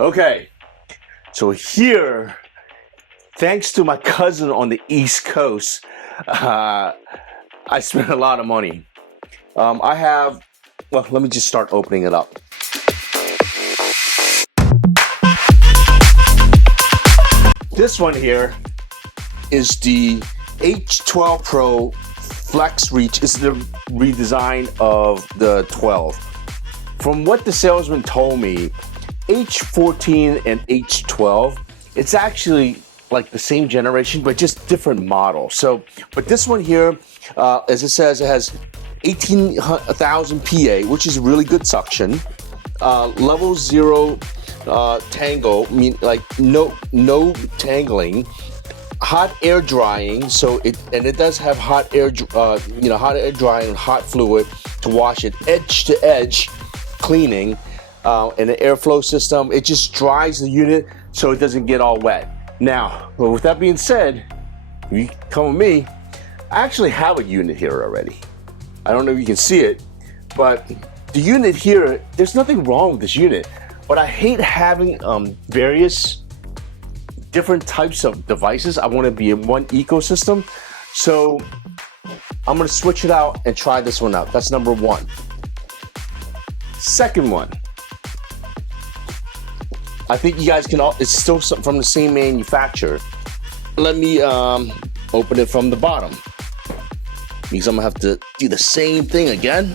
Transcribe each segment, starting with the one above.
Okay, so here, thanks to my cousin on the East Coast, I spent a lot of money. I have, well, let me just start opening it up. This one here is the H12 Pro Flex Reach. It's the redesign of the 12. From what the salesman told me, H14 and H12, it's actually like the same generation, but just different model. So, but this one here, as it says, it has 18,000 PA, which is really good suction. Level 0 tangle, like no tangling. Hot air drying, so it does have hot air, hot air drying, hot fluid to wash it, edge to edge cleaning, and an airflow system. It just dries the unit so it doesn't get all wet. Now, well, with that being said, if you come with me, I actually have a unit here already. I don't know if you can see it, but the unit here, there's nothing wrong with this unit, but I hate having various different types of devices. I want to be in one ecosystem, so I'm going to switch it out and try this one out. That's number one. Second one, I think you guys can all, it's still from the same manufacturer. Let me open it from the bottom, because I'm gonna have to do the same thing again.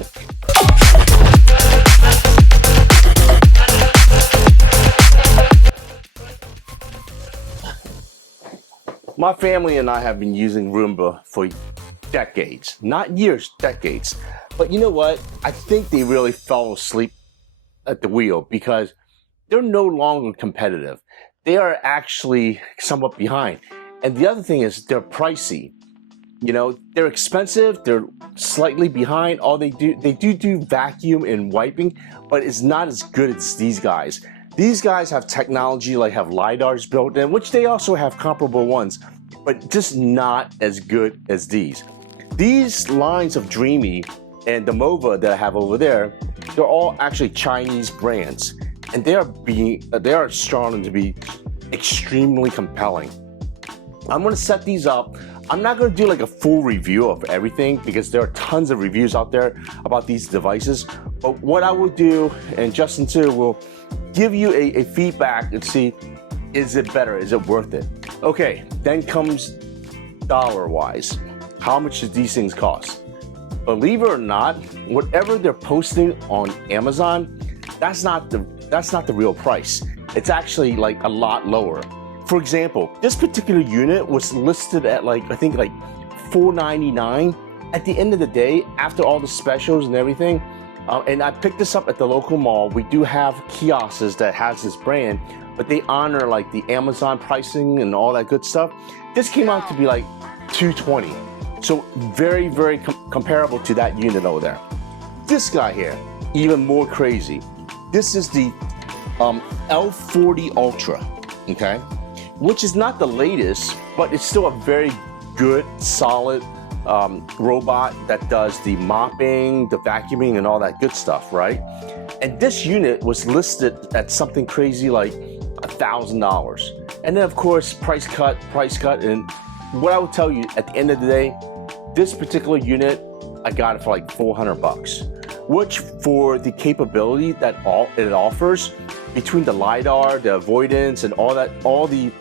My family and I have been using Roomba for decades, not years, decades. But you know what? I think they really fell asleep at the wheel because they're no longer competitive. They are actually somewhat behind. And the other thing is they're pricey. You know, they're expensive, they're slightly behind. All they do vacuum and wiping, but it's not as good as these guys. These guys have technology, like have LiDARs built in, which they also have comparable ones, but just not as good as these. These lines of Dreame and the Mova that I have over there, they're all actually Chinese brands, and they are starting to be extremely compelling. I'm gonna set these up. I'm not gonna do like a full review of everything because there are tons of reviews out there about these devices. But what I will do, and Justin too, will give you a feedback and see, is it better? Is it worth it? Okay, then comes dollar-wise. How much do these things cost? Believe it or not, whatever they're posting on Amazon, that's not the real price. It's actually like a lot lower. For example, this particular unit was listed at like, I think like $499. At the end of the day, after all the specials and everything, and I picked this up at the local mall. We do have kiosks that has this brand, but they honor like the Amazon pricing and all that good stuff. This came out to be like $220. So very, very comparable to that unit over there. This guy here, even more crazy. This is the L40 Ultra, okay? Which is not the latest, but it's still a very good, solid robot that does the mopping, the vacuuming, and all that good stuff, right? And this unit was listed at something crazy like $1,000. And then of course, price cut, and what I would tell you at the end of the day, this particular unit, I got it for like 400 bucks, which for the capability that it offers, between the LiDAR, the avoidance, and all the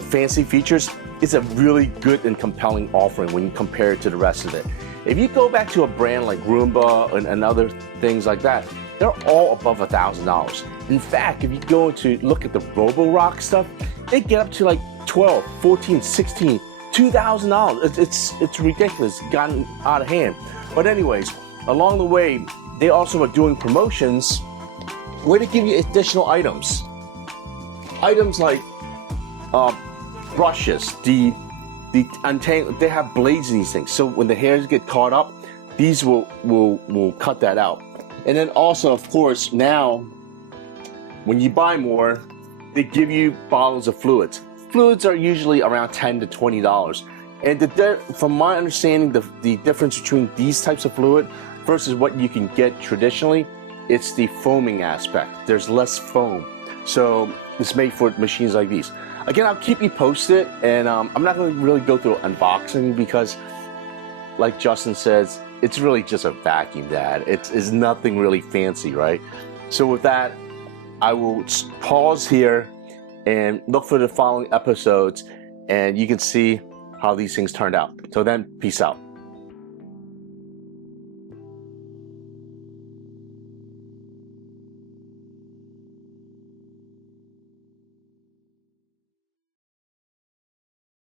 fancy features, it's a really good and compelling offering when you compare it to the rest of it. If you go back to a brand like Roomba and other things like that, they're all above $1,000. In fact, if you go to look at the Roborock stuff, they get up to like 12, 14, 16, $2,000. It's ridiculous, gotten out of hand. But anyways, along the way, they also are doing promotions where they give you additional items. Items like brushes, the untangle. They have blades in these things, so when the hairs get caught up, these will cut that out. And then also, of course, now when you buy more, they give you bottles of fluids. Fluids are usually around $10 to $20. And from my understanding, the difference between these types of fluid versus what you can get traditionally, it's the foaming aspect. There's less foam. So it's made for machines like these. Again, I'll keep you posted, and I'm not going to really go through unboxing because, like Justin says, it's really just a vacuum, Dad. It's nothing really fancy, right? So with that, I will pause here and look for the following episodes, and you can see how these things turned out. So then, peace out.